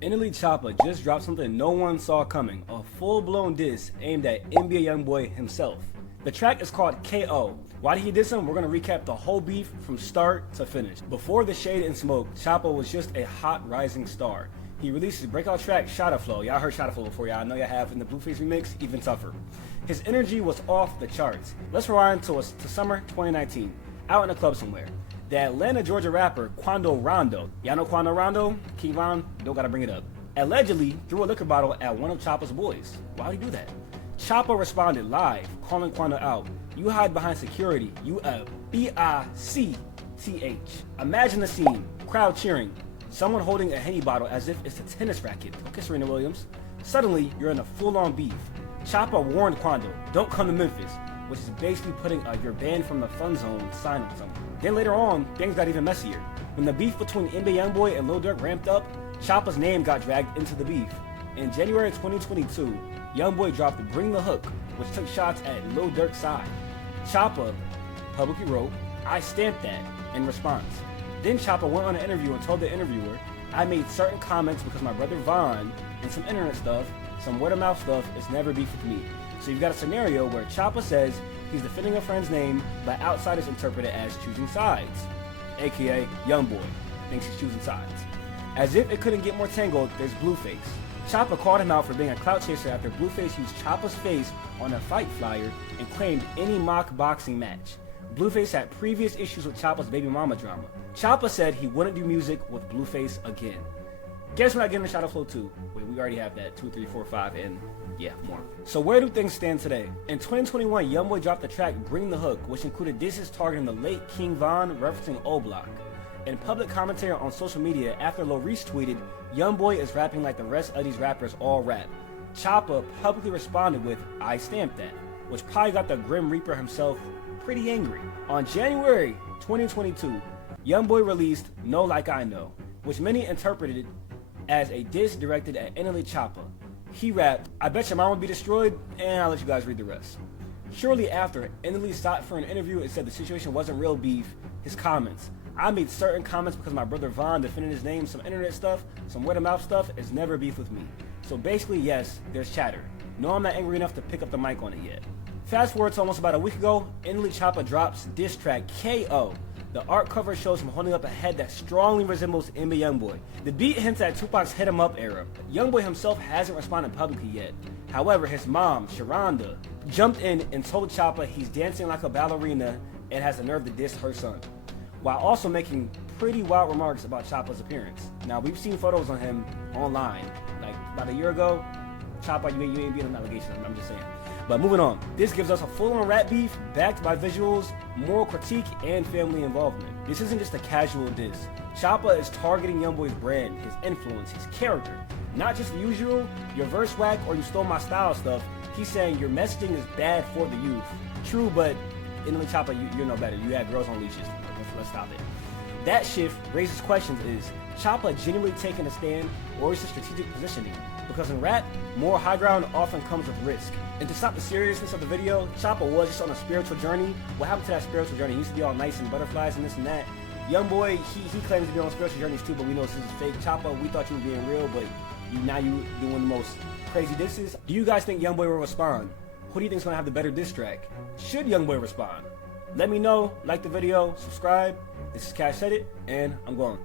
NLE Choppa just dropped something no one saw coming, a full-blown diss aimed at NBA Youngboy himself. The track is called KO. Why did he diss him? We're going to recap the whole beef from start to finish. Before the shade and smoke, Choppa was just a hot rising star. He released his breakout track, Shotta Flow. Y'all heard Shotta Flow before, y'all know y'all have in the Blueface remix, even tougher. His energy was off the charts. Let's rewind to summer 2019, out in a club somewhere. The Atlanta, Georgia rapper Quando Rondo, y'all know Quando Rondo? King Von, don't gotta bring it up, allegedly threw a liquor bottle at one of Choppa's boys. Why would he do that? Choppa responded live, calling Quando out. You hide behind security, you a B-I-C-T-H. Imagine the scene, crowd cheering, someone holding a Henny bottle as if it's a tennis racket. Okay, Serena Williams. Suddenly, you're in a full-on beef. Choppa warned Quando, don't come to Memphis, which is basically putting your banned from the fun zone sign on something. Then later on, things got even messier. When the beef between NBA Youngboy and Lil Durk ramped up, Choppa's name got dragged into the beef. In January 2022, Youngboy dropped Bring the Hook, which took shots at Lil Durk's side. Choppa publicly wrote, I stamped that, in response. Then Choppa went on an interview and told the interviewer, I made certain comments because my brother Von and some internet stuff, some word of mouth stuff, is never beef with me. So you've got a scenario where Choppa says he's defending a friend's name, but outsiders interpret it as choosing sides. AKA Youngboy thinks he's choosing sides. As if it couldn't get more tangled, there's Blueface. Choppa called him out for being a clout chaser after Blueface used Choppa's face on a fight flyer and claimed any mock boxing match. Blueface had previous issues with Choppa's baby mama drama. Choppa said he wouldn't do music with Blueface again. Guess we're not getting a Shotta Flow 2. Wait, we already have that. 2, 3, 4, 5, and yeah, more. So where do things stand today? In 2021, Youngboy dropped the track Bring the Hook, which included disses targeting the late King Von, referencing O Block. In public commentary on social media after Lil Reese tweeted, Youngboy is rapping like the rest of these rappers all rap. Choppa publicly responded with, I stamped that, which probably got the Grim Reaper himself pretty angry. On January 2022, Youngboy released Know Like I Know, which many interpreted as a diss directed at NLE Choppa. He rapped, I bet your mom would be destroyed, and I'll let you guys read the rest. Shortly after, NLE stopped for an interview and said the situation wasn't real beef. His comments, I made certain comments because my brother Von defended his name, some internet stuff, some word of mouth stuff, is never beef with me. So basically, yes, there's chatter. No, I'm not angry enough to pick up the mic on it yet. Fast forward to almost about a week ago, NLE Choppa drops diss track KO. The art cover shows him holding up a head that strongly resembles NBA Youngboy. The beat hints at Tupac's Hit 'Em Up era. Youngboy himself hasn't responded publicly yet. However, his mom, Sharonda, jumped in and told Choppa he's dancing like a ballerina and has the nerve to diss her son, while also making pretty wild remarks about Choppa's appearance. Now, we've seen photos on him online, like about a year ago. Choppa, you ain't being an allegation, I'm just saying. But moving on, this gives us a full-on rap beef backed by visuals, moral critique, and family involvement. This isn't just a casual diss. Choppa is targeting Youngboy's brand, his influence, his character. Not just the usual, your verse whack or you stole my style stuff. He's saying your messaging is bad for the youth. True, but NLE Choppa, you know better. You had girls on leashes. Let's stop it. That shift raises questions. Is Choppa genuinely taking a stand, or is it strategic positioning? Because in rap, more high ground often comes with risk. And to stop the seriousness of the video, Choppa was just on a spiritual journey. What happened to that spiritual journey? He used to be all nice and butterflies and this and that. Youngboy, he claims to be on spiritual journeys too, but we know this is fake. Choppa, we thought you were being real, but now you doing the most crazy disses. Do you guys think Youngboy will respond? Who do you think is going to have the better diss track? Should Youngboy respond? Let me know, like the video, subscribe. This is Cash Said It, and I'm going.